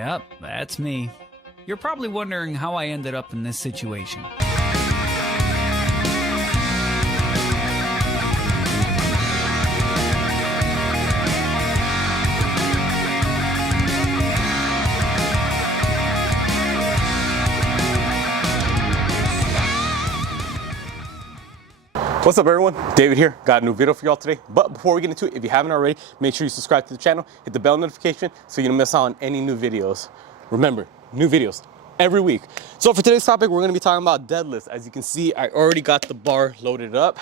Yep, that's me. You're probably wondering how I ended up in this situation. What's up everyone, David here. Got a new video for y'all today. But before we get into it, if you haven't already, make sure you subscribe to the channel, hit the bell notification so you don't miss out on any new videos. Remember, new videos every week. So for today's topic, we're gonna be talking about deadlifts. As you can see, I already got the bar loaded up.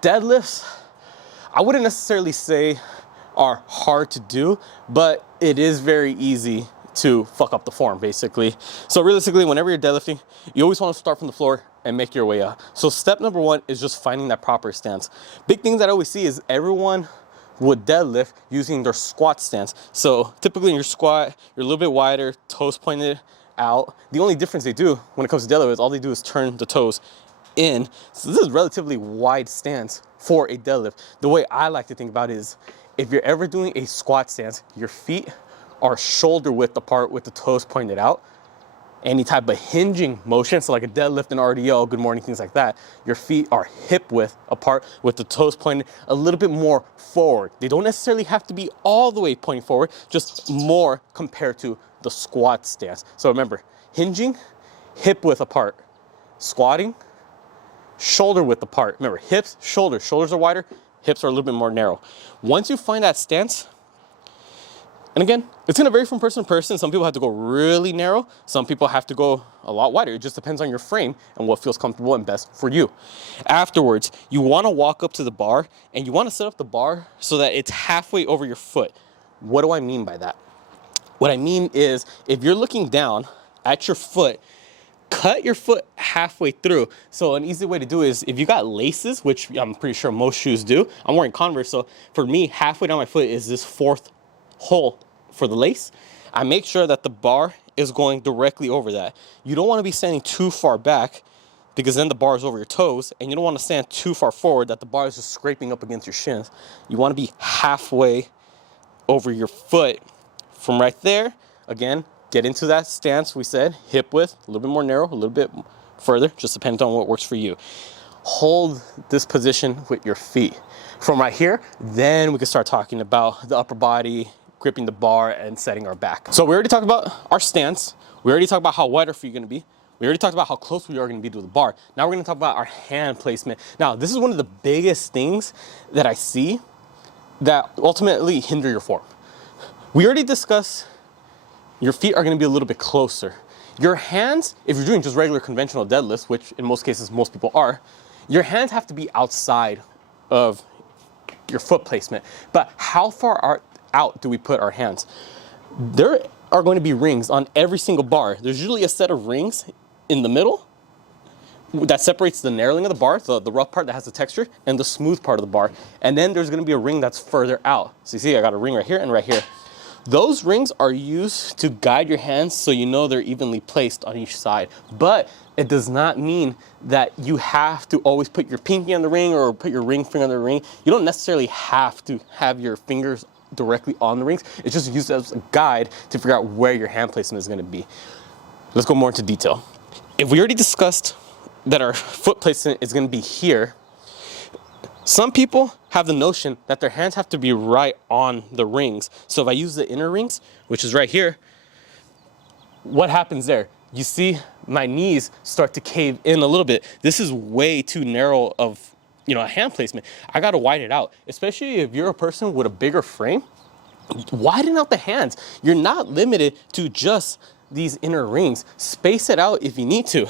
Deadlifts, I wouldn't necessarily say are hard to do, but it is very easy to fuck up the form basically. So realistically, whenever you're deadlifting, you always want to start from the floor and make your way up. So step number one is just finding that proper stance. Big thing that I always see is everyone would deadlift using their squat stance. So typically in your squat, you're a little bit wider, toes pointed out. The only difference they do when it comes to deadlift is all they do is turn the toes in. So this is a relatively wide stance for a deadlift. The way I like to think about it is if you're ever doing a squat stance, your feet are shoulder width apart with the toes pointed out. Any type of hinging motion, so like a deadlift and RDL, good morning, things like that, your feet are hip width apart with the toes pointed a little bit more forward. They don't necessarily have to be all the way pointing forward, just more compared to the squat stance. So remember, hinging, hip width apart. Squatting, shoulder width apart. Remember, hips, shoulders. Shoulders are wider, hips are a little bit more narrow. Once you find that stance, and again, it's gonna vary from person to person. Some people have to go really narrow. Some people have to go a lot wider. It just depends on your frame and what feels comfortable and best for you. Afterwards, you wanna walk up to the bar and you wanna set up the bar so that it's halfway over your foot. What do I mean by that? What I mean is if you're looking down at your foot, cut your foot halfway through. So an easy way to do is if you got laces, which I'm pretty sure most shoes do. I'm wearing Converse, so for me, halfway down my foot is this fourth hole for the lace. I make sure that the bar is going directly over that. You don't want to be standing too far back because then the bar is over your toes, and you don't want to stand too far forward that the bar is just scraping up against your shins. You want to be halfway over your foot. From right there, again, get into that stance we said, hip width, a little bit more narrow, a little bit further, just depends on what works for you. Hold this position with your feet. From right here, then we can start talking about the upper body, gripping the bar and setting our back. So we already talked about our stance. We already talked about how wide our feet are gonna be. We already talked about how close we are gonna be to the bar. Now we're gonna talk about our hand placement. Now, this is one of the biggest things that I see that ultimately hinder your form. We already discussed your feet are gonna be a little bit closer. Your hands, if you're doing just regular conventional deadlifts, which in most cases most people are, your hands have to be outside of your foot placement. But how far out do we put our hands? There are going to be rings on every single bar. There's usually a set of rings in the middle that separates the narrowing of the bar, the rough part that has the texture, and the smooth part of the bar. And then there's gonna be a ring that's further out. So you see, I got a ring right here and right here. Those rings are used to guide your hands so you know they're evenly placed on each side. But it does not mean that you have to always put your pinky on the ring or put your ring finger on the ring. You don't necessarily have to have your fingers directly on the rings. It's just used as a guide to figure out where your hand placement is gonna be. Let's go more into detail. If we already discussed that our foot placement is gonna be here, some people have the notion that their hands have to be right on the rings. So if I use the inner rings, which is right here, what happens there? You see my knees start to cave in a little bit. This is way too narrow of a hand placement. I gotta widen it out, especially if you're a person with a bigger frame. Widen out the hands. You're not limited to just these inner rings. Space it out if you need to.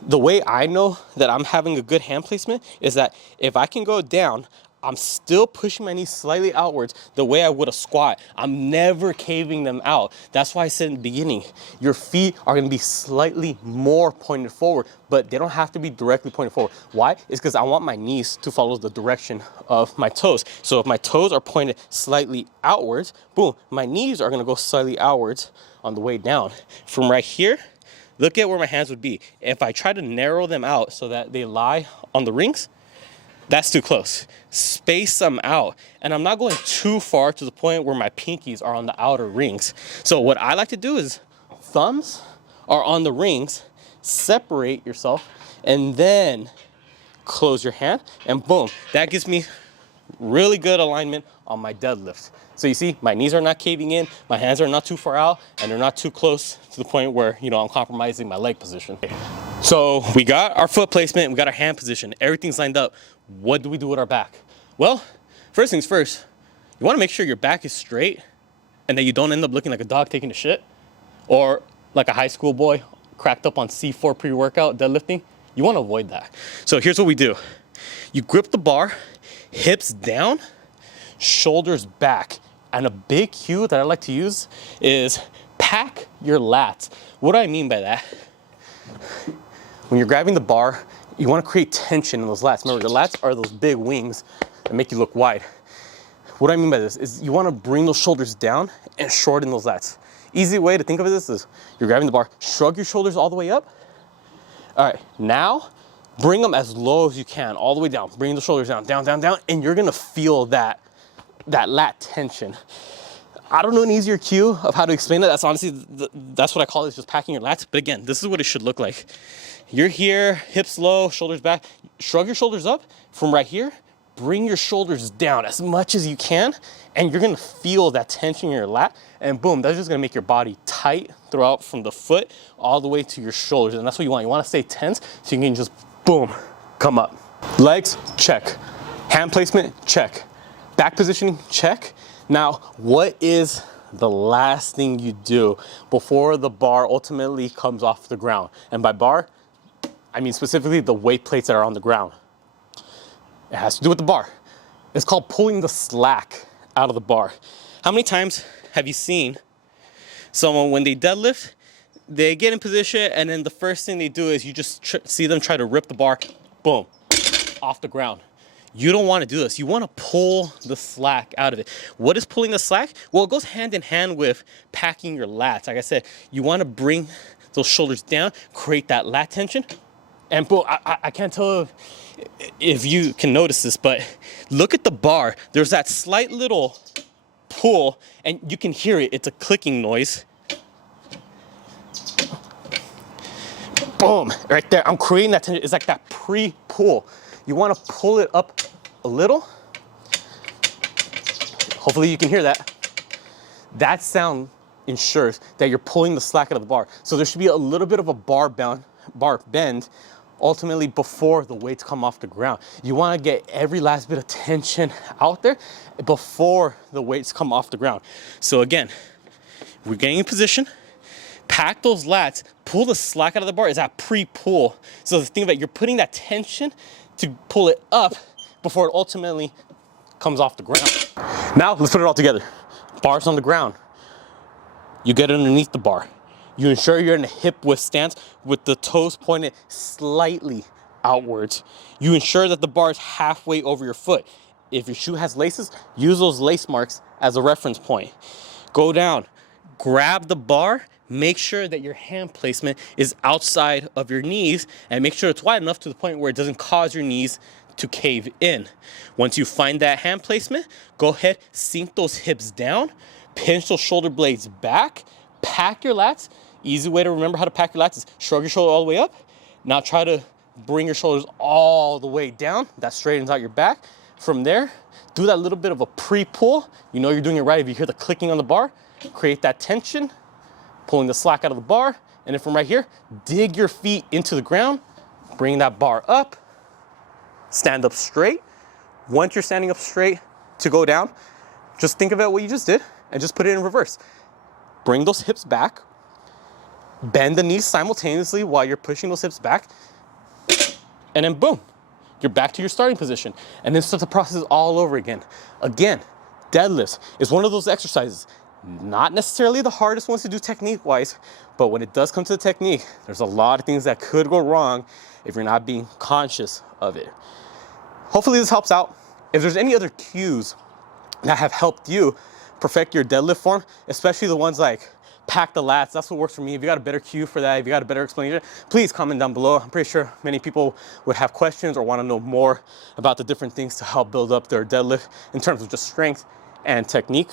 The way I know that I'm having a good hand placement is that if I can go down, I'm still pushing my knees slightly outwards the way I would a squat. I'm never caving them out. That's why I said in the beginning, your feet are gonna be slightly more pointed forward, but they don't have to be directly pointed forward. Why? It's because I want my knees to follow the direction of my toes. So if my toes are pointed slightly outwards, boom, my knees are gonna go slightly outwards on the way down. From right here, look at where my hands would be. If I try to narrow them out so that they lie on the rings, That's too close. Space them out. And I'm not going too far to the point where my pinkies are on the outer rings. So what I like to do is thumbs are on the rings, separate yourself, and then close your hand, and boom. That gives me really good alignment on my deadlift. So you see, my knees are not caving in, my hands are not too far out, and they're not too close to the point where, you know, I'm compromising my leg position. So we got our foot placement, we got our hand position, everything's lined up. What do we do with our back? Well, first things first, you wanna make sure your back is straight and that you don't end up looking like a dog taking a shit or like a high school boy cracked up on C4 pre-workout deadlifting. You wanna avoid that. So here's what we do. You grip the bar, hips down, shoulders back. And a big cue that I like to use is pack your lats. What do I mean by that? When you're grabbing the bar, you wanna create tension in those lats. Remember, the lats are those big wings that make you look wide. What I mean by this is you wanna bring those shoulders down and shorten those lats. Easy way to think of this is you're grabbing the bar, shrug your shoulders all the way up. All right, now bring them as low as you can, all the way down. Bring the shoulders down, down, down, down, and you're gonna feel that lat tension. I don't know an easier cue of how to explain it. That's honestly, that's what I call it, is just packing your lats. But again, this is what it should look like. You're here, hips low, shoulders back. Shrug your shoulders up from right here. Bring your shoulders down as much as you can, and you're gonna feel that tension in your lat, and boom, that's just gonna make your body tight throughout from the foot all the way to your shoulders, and that's what you want. You wanna stay tense so you can just, boom, come up. Legs, check. Hand placement, check. Back positioning, check. Now, what is the last thing you do before the bar ultimately comes off the ground? And by bar, I mean specifically the weight plates that are on the ground. It has to do with the bar. It's called pulling the slack out of the bar. How many times have you seen someone, when they deadlift, they get in position and then the first thing they do is you just see them try to rip the bar, boom, off the ground. You don't want to do this. You want to pull the slack out of it. What is pulling the slack? Well, it goes hand in hand with packing your lats. Like I said, you want to bring those shoulders down, create that lat tension, and boom, I can't tell if you can notice this, but look at the bar. There's that slight little pull, and you can hear it. It's a clicking noise. Boom, right there. I'm creating that tension. It's like that pre-pull. You want to pull it up a little. Hopefully you can hear that. That sound ensures that you're pulling the slack out of the bar. So there should be a little bit of a bar bend ultimately before the weights come off the ground. You want to get every last bit of tension out there before the weights come off the ground. So again, we're getting in position, pack those lats, pull the slack out of the bar. Is that pre-pull. So the thing about it, you're putting that tension to pull it up before it ultimately comes off the ground. Now let's put it all together. Bar's on the ground. You get underneath the bar. You ensure you're in a hip width stance with the toes pointed slightly outwards. You ensure that the bar is halfway over your foot. If your shoe has laces, use those lace marks as a reference point. Go down, grab the bar, make sure that your hand placement is outside of your knees, and make sure it's wide enough to the point where it doesn't cause your knees to cave in. Once you find that hand placement, go ahead, sink those hips down, pinch those shoulder blades back, pack your lats. Easy way to remember how to pack your lats is shrug your shoulder all the way up. Now try to bring your shoulders all the way down. That straightens out your back. From there, do that little bit of a pre-pull. You know you're doing it right if you hear the clicking on the bar. Create that tension, pulling the slack out of the bar. And then from right here, dig your feet into the ground, bring that bar up, stand up straight. Once you're standing up straight to go down, just think about what you just did and just put it in reverse. Bring those hips back, bend the knees simultaneously while you're pushing those hips back, and then boom, you're back to your starting position. And then start the process all over again. Again, deadlifts is one of those exercises, not necessarily the hardest ones to do technique-wise, but when it does come to the technique, there's a lot of things that could go wrong if you're not being conscious of it. Hopefully this helps out. If there's any other cues that have helped you perfect your deadlift form, especially the ones like pack the lats. That's what works for me. If you got a better cue for that, if you got a better explanation, please comment down below. I'm pretty sure many people would have questions or want to know more about the different things to help build up their deadlift in terms of just strength and technique.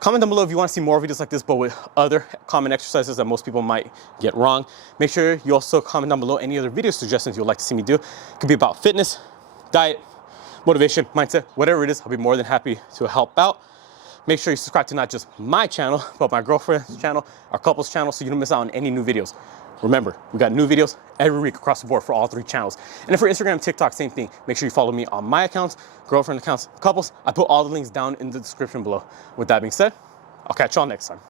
Comment down below if you want to see more videos like this, but with other common exercises that most people might get wrong. Make sure you also comment down below any other video suggestions you'd like to see me do. It could be about fitness, diet, motivation, mindset, whatever it is. I'll be more than happy to help out. Make sure you subscribe to not just my channel, but my girlfriend's channel, our couple's channel, so you don't miss out on any new videos. Remember, we got new videos every week across the board for all 3 channels. And if for Instagram, TikTok, same thing. Make sure you follow me on my accounts, girlfriend accounts, couples. I put all the links down in the description below. With that being said, I'll catch y'all next time.